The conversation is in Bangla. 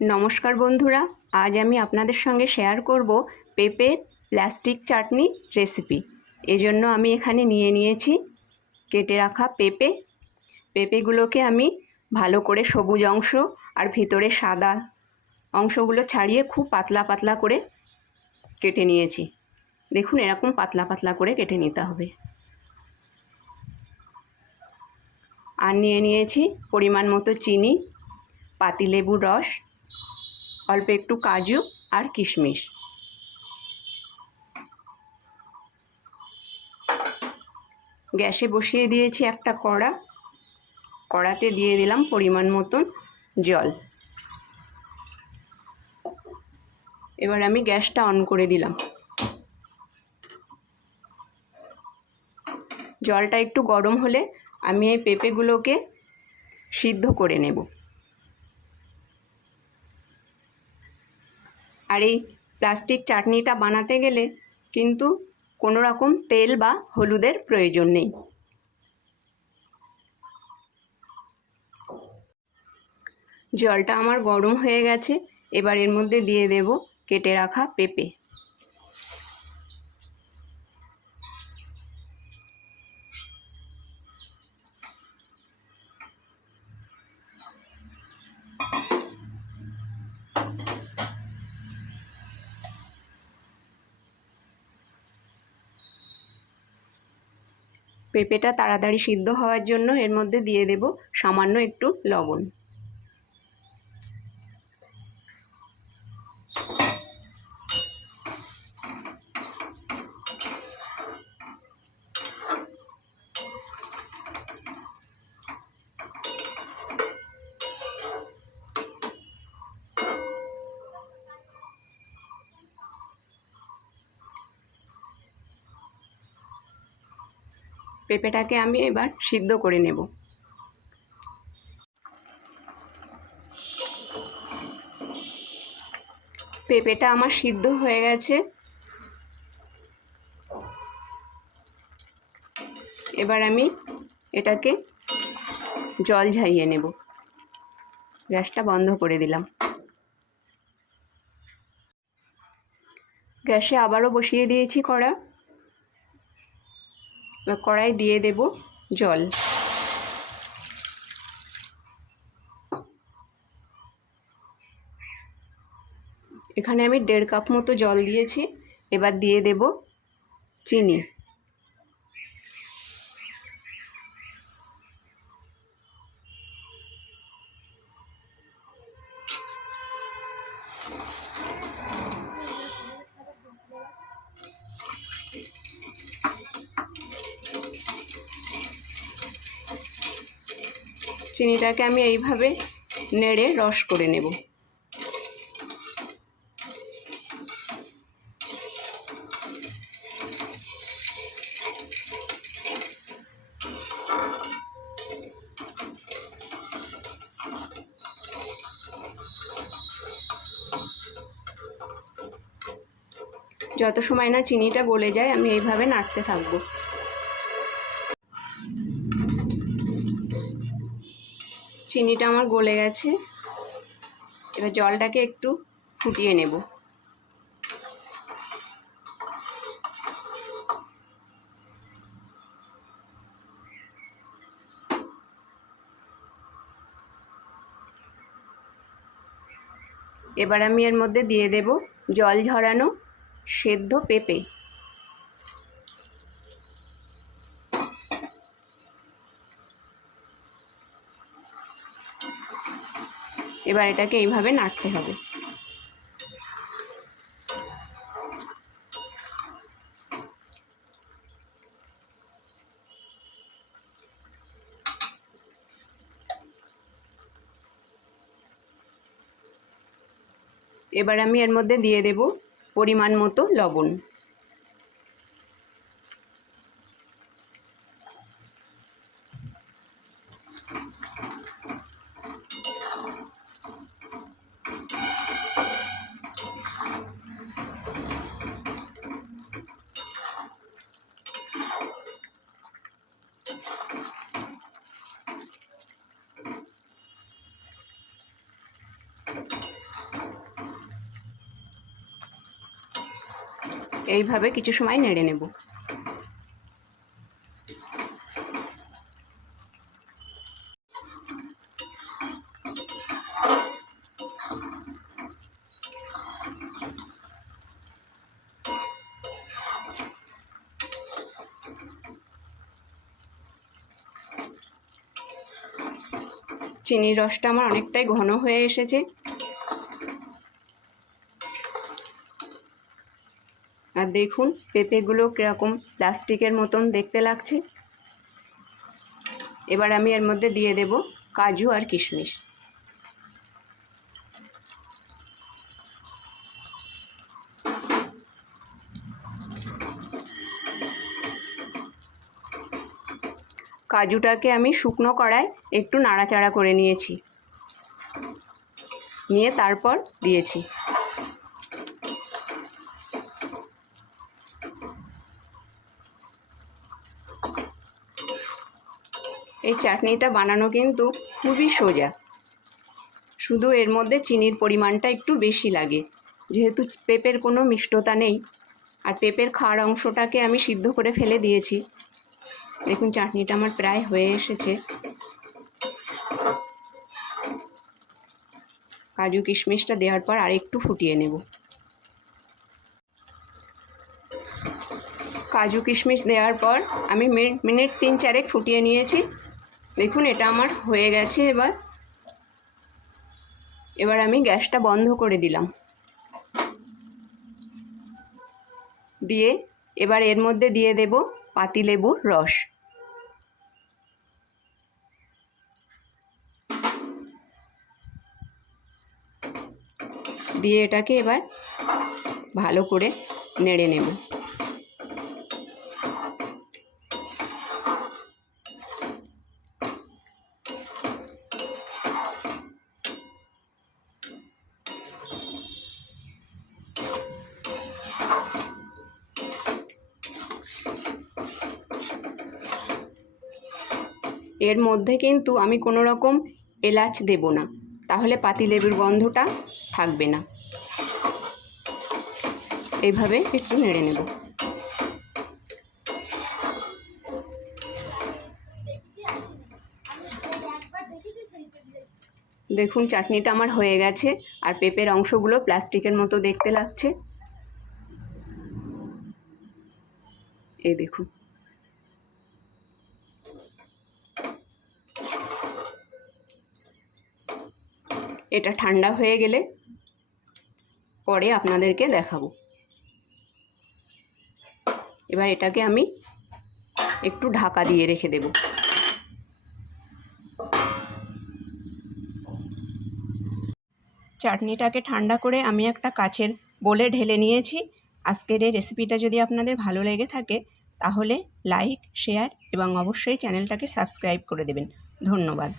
নমস্কার বন্ধুরা, আজ আমি আপনাদের সঙ্গে শেয়ার করব পেঁপের প্লাস্টিক চাটনি রেসিপি। এজন্য আমি এখানে নিয়ে নিয়েছি কেটে রাখা পেঁপেগুলোকে আমি ভালো করে সবুজ অংশ আর ভিতরে সাদা অংশগুলো ছাড়িয়ে খুব পাতলা পাতলা করে কেটে নিয়েছি। দেখুন, এরকম পাতলা পাতলা করে কেটে নিতে হবে। আর নিয়ে নিয়েছি পরিমাণ মতো চিনি, পাতিলেবুর রস, অল্প একটু কাজু আর কিশমিশ। গ্যাসে বসিয়ে দিয়েছি একটা কড়াতে দিয়ে দিলাম পরিমাণ মতন জল। এবার আমি গ্যাসটা অন করে দিলাম। জলটা একটু গরম হলে আমি এই পেঁপেগুলোকে সিদ্ধ করে নেব। আর এই প্লাস্টিক চাটনিটা বানাতে গেলে কিন্তু কোনো রকম তেল বা হলুদের প্রয়োজন নেই। জলটা আমার গরম হয়ে গেছে। এবার এর মধ্যে দিয়ে দেব কেটে রাখা পেঁপে। পেঁপেটা তাড়াতাড়ি সিদ্ধ হওয়ার জন্য এর মধ্যে দিয়ে দেব সামান্য একটু লবণ। পেঁপেটাকে আমি এবার সিদ্ধ করে নেব। পেঁপেটা আমার সিদ্ধ হয়ে গেছে। এবার আমি এটাকে জল ঝরিয়ে নেব। গ্যাসটা বন্ধ করে দিলাম। গ্যাসে আবারও বসিয়ে দিয়েছি কড়া। এবার কড়াই দিয়ে দেব জল। এখানে আমি 1.5 কাপ মতো জল দিয়েছি। এবার দিয়ে দেব চিনি। চিনিটাকে আমি এইভাবে নেড়ে রস করে নেব। যত সময় না চিনিটা গলে যায় আমি এইভাবে নাড়তে থাকবো। চিনিটা আমার গলে গেছে। এবার জলটাকে একটু ফুটিয়ে নেব। এবার আমি এর মধ্যে দিয়ে দেব জল ঝরানো সেদ্ধ পেঁপে। এবার এটাকে এইভাবে নাড়তে হবে। এবার আমি এর মধ্যে দিয়ে দেব পরিমাণ মতো লবণ। এইভাবে কিছু সময় নেড়ে নেব। চিনির রসটা আমার অনেকটাই ঘন হয়ে এসেছে। আর দেখুন পেঁপেগুলো কীরকম প্লাস্টিকের মতন দেখতে লাগছে। এবার আমি এর মধ্যে দিয়ে দেব কাজু আর কিশমিশ। কাজুটাকে আমি শুকনো কড়ায় একটু নাড়াচাড়া করে নিয়েছি, নিয়ে তারপর দিয়েছি। এই চাটনিটা বানানো কিন্তু খুবই সোজা, শুধু এর মধ্যে চিনির পরিমাণটা একটু বেশি লাগে, যেহেতু পেঁপের কোনো মিষ্টতা নেই। আর পেঁপের খাড় অংশটাকে আমি সিদ্ধ করে ফেলে দিয়েছি। দেখুন চাটনিটা আমার প্রায় হয়ে এসেছে। কাজু কিশমিশটা দেওয়ার পর আরেকটু ফুটিয়ে নেব। কাজু কিশমিশ দেওয়ার পর আমি মিনিট 3-4 ফুটিয়ে নিয়েছি। দেখুন এটা আমার হয়ে গেছে। এবার আমি গ্যাসটা বন্ধ করে দিলাম। দিয়ে এবার এর মধ্যে দিয়ে দেব পাতিলেবুর রস। দিয়ে এটাকে এবার ভালো করে নেড়ে নেব। এর মধ্যে কিন্তু আমি কোনো রকম এলাচ দেব না, তাহলে পাতিলেবুর গন্ধটা থাকবে না। এইভাবে একটু নেড়ে নেব। দেখুন চাটনিটা আমার হয়ে গেছে, আর পেঁপের অংশগুলো প্লাস্টিকের মতো দেখতে লাগছে। এই দেখুন। এটা ঠান্ডা হয়ে গেলে পরে আপনাদেরকে দেখাবো। এবার এটাকে আমি একটু ঢাকা দিয়ে রেখে দেব। চাটনিটাকে ঠান্ডা করে আমি একটা কাচের বোলে ঢেলে নিয়েছি। আজকের এই রেসিপিটা যদি আপনাদের ভালো লেগে থাকে তাহলে লাইক, শেয়ার এবং অবশ্যই চ্যানেলটাকে সাবস্ক্রাইব করে দেবেন। ধন্যবাদ।